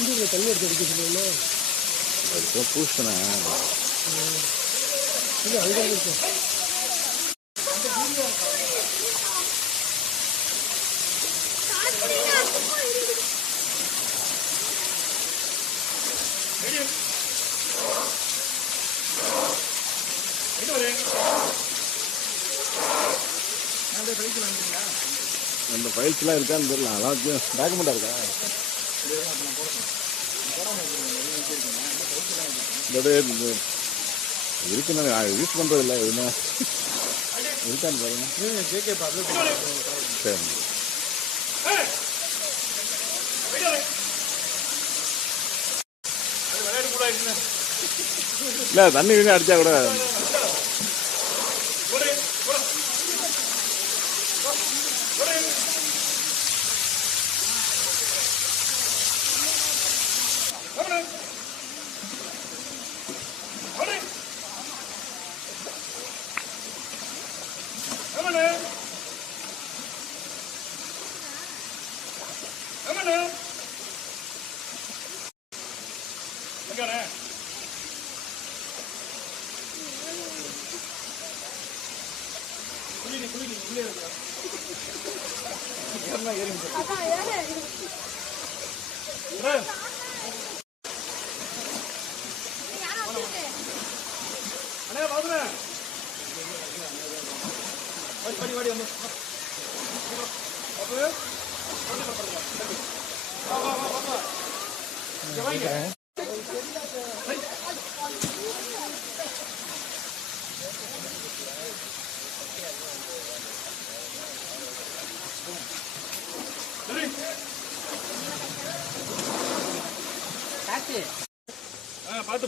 தண்ணி எடுத்து அடிக்க சொல்லுவோம்னா பூசினா இல்லை அங்கே இருக்கு. அந்த ஃபைல்ஸ்லாம் இருக்கான்னு தெரியல. அதான் டாக்குமெண்ட்டாக இருக்கா? இருக்குன்னு யூஸ் பண்ணுறது இல்லை. எதுனா இருக்கான்னு பாருங்க. சரி இல்லை தண்ணி கிண்ணி அடித்தா கூட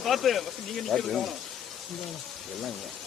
பார்த்து நீங்க எல்லாம்